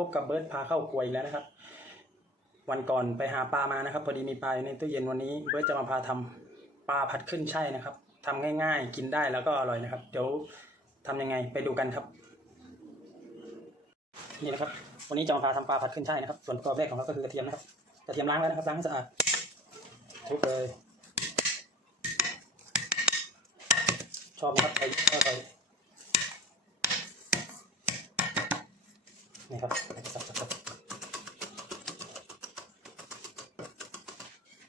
พบกับเบิร์ดพาเข้าครัวอีกแล้วนะครับ วันก่อนไปหาปลามานะครับ พอดีมีปลาอยู่ในตู้เย็นวันนี้เบิร์ดจะมาพาทำปลาผัดขึ้นใช่นะครับทำง่ายๆ กินได้แล้วก็อร่อยนะครับ เดี๋ยวทำยังไงไปดูกันครับ นี่นะครับ วันนี้จะมาพาทำปลาผัดขึ้นใช่นะครับ ส่วนประกอบแรกของเราก็คือกระเทียมนะครับกระเทียมล้างแล้วนะครับล้างให้สะอาดทุบเลยชอบนะครับใส่ก็ใคร บสับสับ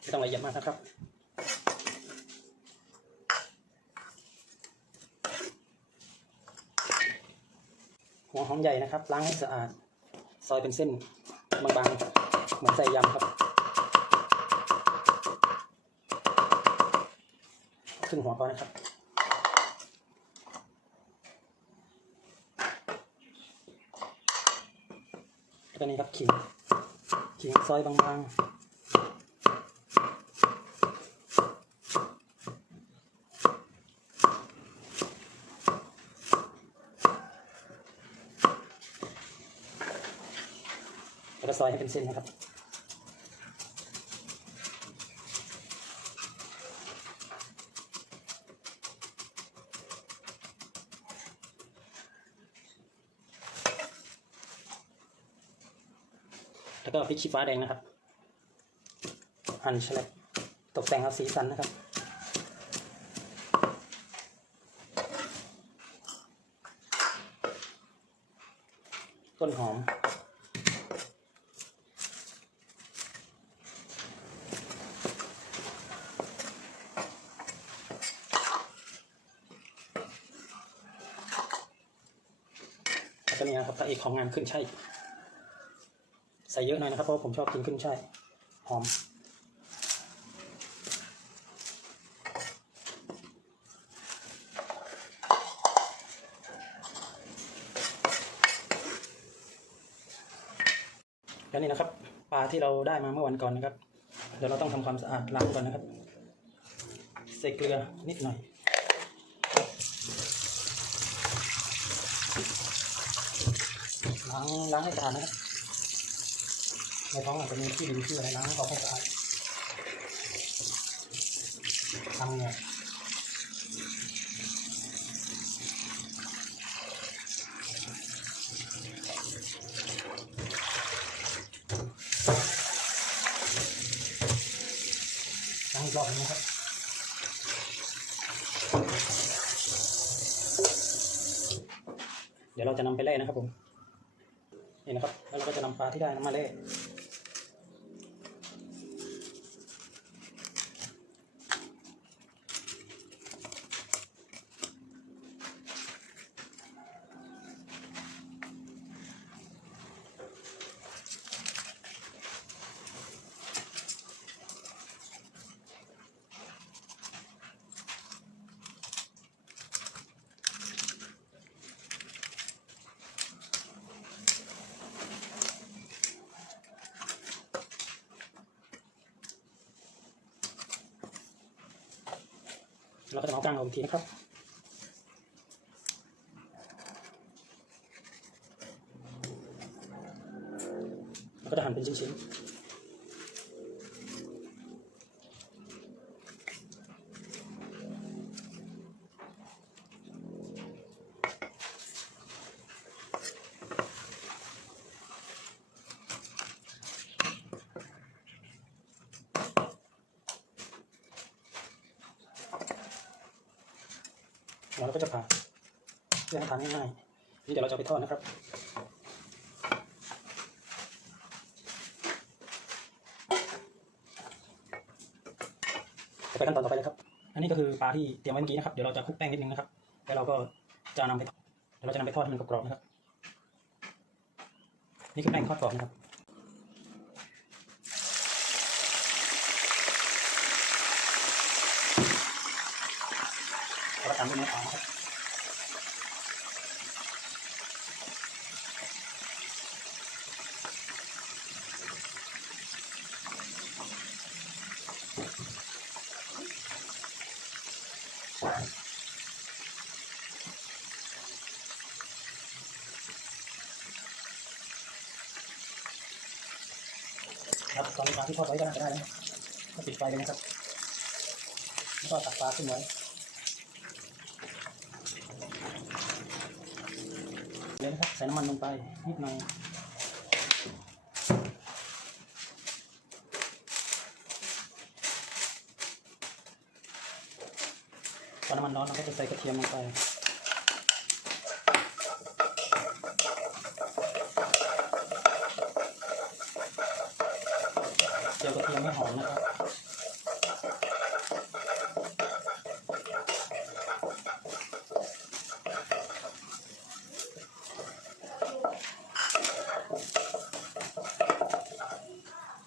ไม่ต้องละเอียดมากนะครับ หัวหอมใหญ่นะครับ ล้างให้สะอาด ซอยเป็นเส้นบางๆ เหมือนใส่ยำครับครึ่งหัวพอนนะครับ ตัวก็นี่ครับขิงขิงซอยบางๆแล้วก็ซอยให้เป็นเส้นนะครับ แล้วก็พริกชี้ฟ้าแดงนะครับหั่นแฉลบตกแต่งเอาสีสันนะครับต้นหอม ก็นี่ครับพระเอกของงานขึ้นใช่ ใส่เยอะหน่อยนะครับเพราะผมชอบกินขึ้นช่ายหอมแล้วนี่นะครับปลาที่เราได้มาเมื่อวันก่อนนะครับ เดี๋ยวเราต้องทำความสะอาดล้างก่อนนะครับใส่เกลือนิดหน่อยล้างล้างให้สะอาดนะครับ ในท้องอาจจะมีที่ดินที่อะไรล้างออกให้สะอาดทำเนี่ยล้างรอบหนึงนะครับเดี๋ยวเราจะนำไปแล่นะครับผมนี่นะครับ แล้วเราก็จะนำปลาที่ได้นำมาเล่ เราก็จะเอากลางลงทีนะครับก็จะหั่นเป็นชิ้นๆ ก็จะผ่าเพื่อให้ทานง่ายๆนี่เดี๋ยวเราจะไปทอดนะครับไปขั้นตอนต่อไปเลยครับ อันนี้ก็คือปลาที่เตรียมไว้เมื่อกี้นะครับ เดี๋ยวเราจะคลุกแป้งนิดนึงนะครับ แล้วเราก็จะนำไปทอดเดี๋ยวเราจะนำไปทอดให้มันกรอบๆนะครับ นี่คือแป้งทอดกรอบนะครับแล้วก็ตามด้วยเนื้อปลานะครับ ครับตอนนี้ปลาที่ทอดไว้ก็น่าจะได้แล้วก็ปิดไฟเลยนะครับแล้วก็ตักปลาขึ้นไว้เลยนะครับใส่น้ำมันลงไปนิดหน่อยพอน้ำมันร้อนเราก็จะใส่กระเทียมลงไป เจียวกระเทียมให้หอมนะครับ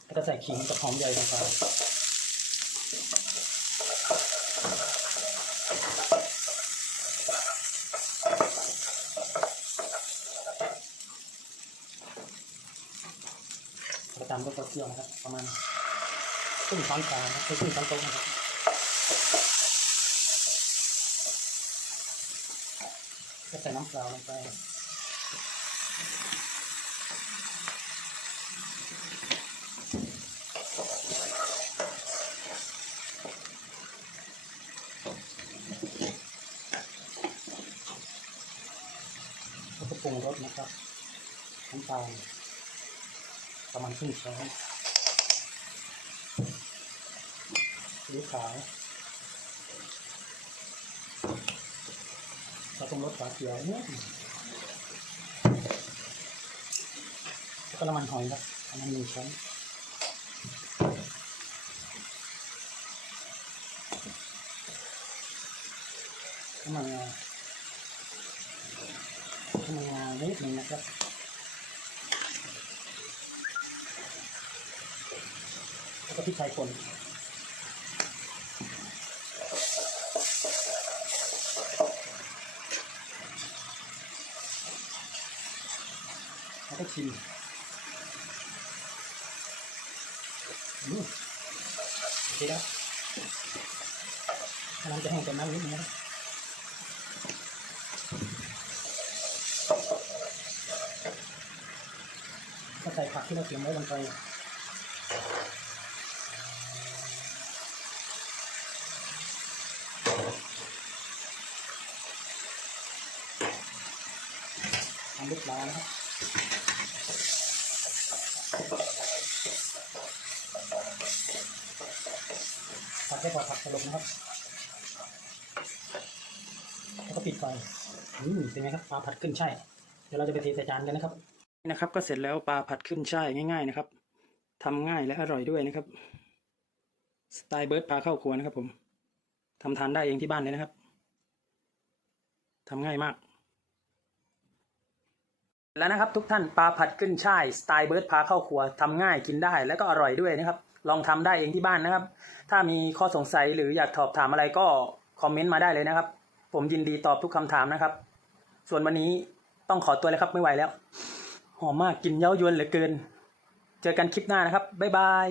ก็จะใส่ขิงกับหอมใหญ่ลงไป ประจำก็กระเทียมนะครับประมาณครึ่งช้อนชานะครับครึ่งช้อนโต๊ะนะครับก็ใส่น้ำเปล่าลงไปแล้วก็ปรุงรสนะครับน้ำตาล ประมาณครึ่งช้อนซีอิ๊วขาวเราปรุงรสฝาเขียวนิดหนึ่งแล้วก็น้ำมันหอยครับประมาณหนึ่งช้อนน้ำมันงาทำมันงานิดหนึ่งนะครับแล้ว ก็พริกไทยป่นแล้วก็ชิมอืมโอเคครับกำลังจะแห้งแต่น้ำนิดนึงนะก็ใส่ผักที่เราเตรียมไว้ลงไป ทำลูกปลานะครับผัดให้พอผักสลบนะครับ แล้วก็ปิดไฟอืมเป็นไงครับปลาผัดขึ้นใช่ เดี๋ยวเราจะไปเทใส่จานกันนะครับนะครับ ก็เสร็จแล้วปลาผัดขึ้นใช่ง่าย ๆ นะครับทำง่ายและอร่อยด้วยนะครับ สไตล์เบิร์ดปลาเข้าครัวนะครับผมทำทานได้เองที่บ้านเลยนะครับทำง่ายมาก แล้วนะครับทุกท่านปลาผัดขึ้นช่ายสไตล์เบิร์ดพาเข้าครัวทำง่ายกินได้แล้วก็อร่อยด้วยนะครับ ลองทำได้เองที่บ้านนะครับ ถ้ามีข้อสงสัยหรืออยากสอบถามอะไรก็คอมเมนต์มาได้เลยนะครับ ผมยินดีตอบทุกคำถามนะครับ ส่วนวันนี้ต้องขอตัวแล้วครับไม่ไหวแล้ว หอมมากกลินเย้ายวนเหลือเกิน เจอกันคลิปหน้านะครับบ๊ายบาย